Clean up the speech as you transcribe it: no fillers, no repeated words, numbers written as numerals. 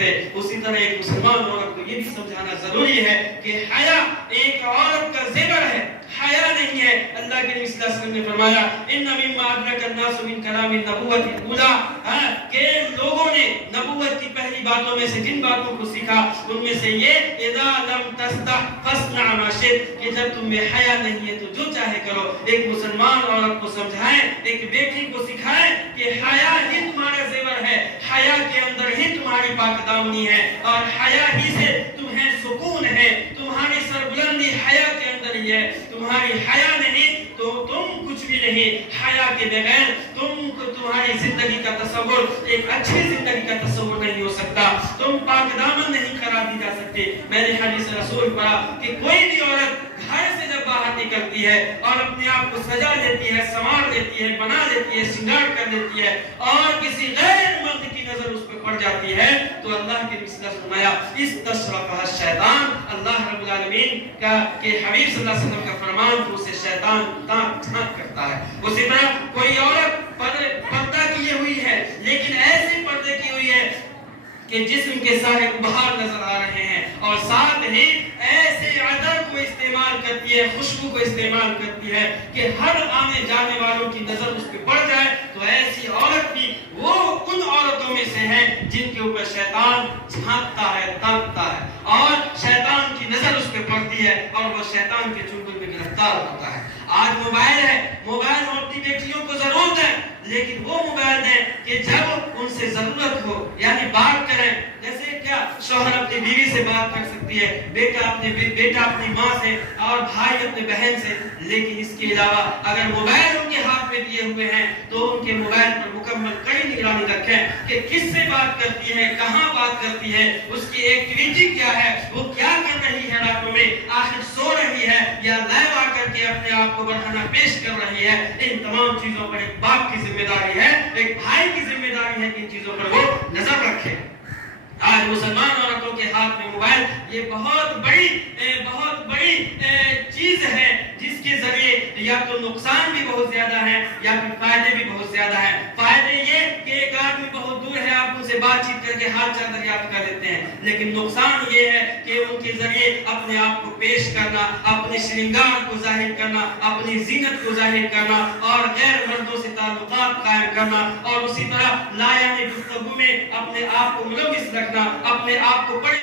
اسی طرح ایک مسلمان عورت کو یہ بھی سمجھانا ضروری ہے کہ حیا ایک عورت کا زیور ہے، حیا نہیں ہے۔ اللہ کے نبی صلی اللہ علیہ وسلم نے فرمایا ان مما ادرک الناس من کلام النبوۃ الاولى، کہ لوگوں نے نبوت کی پہلی باتوں میں سے جن باتوں کو سیکھا ان میں سے یہ اذا لم تستح فاصنع ما شئت، کہ جب تم میں حیا نہیں ہے تو جو چاہے کرو۔ ایک مسلمان عورت کو سمجھائیں، ایک بیٹی کو سکھائیں کہ حیا ہی تمہارا زیور ہے، حیا کے اندر ہی تمہاری پاک دامنی ہے، اور حیا ہی سے تمہیں سکون ہے، تمہاری سربلندی حیا کے اندر ہی ہے۔ تمہاری حیا نہیں تو تم کچھ بھی نہیں۔ حیا کے بغیر تمہاری زندگی کا تصور، ایک اچھی زندگی کا تصور نہیں ہو سکتا، تم پاک دامن نہیں قرار دی جا سکتے۔ میں نے حدیث رسول پڑھا کہ کوئی بھی عورت گھر سے جب باہر نکلتی ہے اور اپنے آپ کو سجا لیتی ہے، سنوار لیتی ہے، بنا لیتی ہے، سنگار کر لیتی ہے، اور کسی غیر مرد کی نظر اس پہ پڑ جاتی ہے تو اللہ کے نبی صلی اللہ علیہ وسلم نے فرمایا استشرفها الشیطان، اللہ رب العالمین کا کہ حبیب صلی اللہ علیہ وسلم کا فرمان تو اسے شیطان تاک کرتا ہے۔ اسی طرح کوئی عورت پردہ کیے ہوئی ہے لیکن ایسے پردے کی ہوئی ہے کہ جسم کے سارے ابہار نظر آ رہے ہیں، اور ساتھ ہی ایسے عطر کو استعمال کرتی ہے، خوشبو کو استعمال کرتی ہے کہ ہر آنے جانے والوں کی نظر اس پہ پڑ جائے، تو ایسی عورت بھی وہ ان عورتوں میں سے ہے جن کے اوپر شیطان جھانکتا ہے، تانکتا ہے، اور شیطان کی نظر اس پہ پڑتی ہے اور وہ شیطان کے چنگل میں گرفتار ہوتا ہے۔ آج موبائل ہے، موبائل عورتی بیٹیوں کو ضرورت ہے، لیکن وہ موبائل دیں کہ جب ان سے ضرورت ہو، یعنی بات کریں، جیسے کیا شوہر اپنی بیوی سے بات کر سکتی ہے، بیٹا اپنی ماں سے، اور بھائی اپنے بہن سے، لیکن اس کے علاوہ اگر موبائل ان کے ہاتھ میں دیے ہوئے ہیں تو ان کے موبائل پر مکمل کڑی نگرانی رکھیں کہ کس سے بات کرتی ہے، کہاں بات کرتی ہے، اس کی ایکٹیویٹی کیا ہے، وہ کیا کر رہی ہے راتوں میں، آخر سو رہی ہے یا لائیو آ کر کے اپنے آپ کو بڑھانا پیش کر رہی ہے۔ ان تمام چیزوں پر ایک باپ کی ذمہ داری ہے، ایک بھائی کی ذمہ داری ہے کہ ان چیزوں پر وہ نظر رکھے۔ آج مسلمان عورتوں کے ہاتھ میں موبائل یہ بہت بڑی چیز ہے جس کے ذریعے یا تو نقصان بھی بہت زیادہ ہے یا پھر فائدے بھی بہت زیادہ ہیں۔ فائدے یہ کہ ایک آدمی بہت دور ہے، آپ ان سے بات چیت کر کے حال چال دریافت کر لیتے ہیں، لیکن نقصان یہ ہے کہ ان کے ذریعے اپنے آپ کو پیش کرنا، اپنے شرنگار کو ظاہر کرنا، اپنی زینت کو ظاہر کرنا، اور غیر مردوں سے تعلقات قائم کرنا، اور اسی طرح لایعنی گفتگو میں اپنے آپ کو ملوث رکھنا، اپنے آپ کو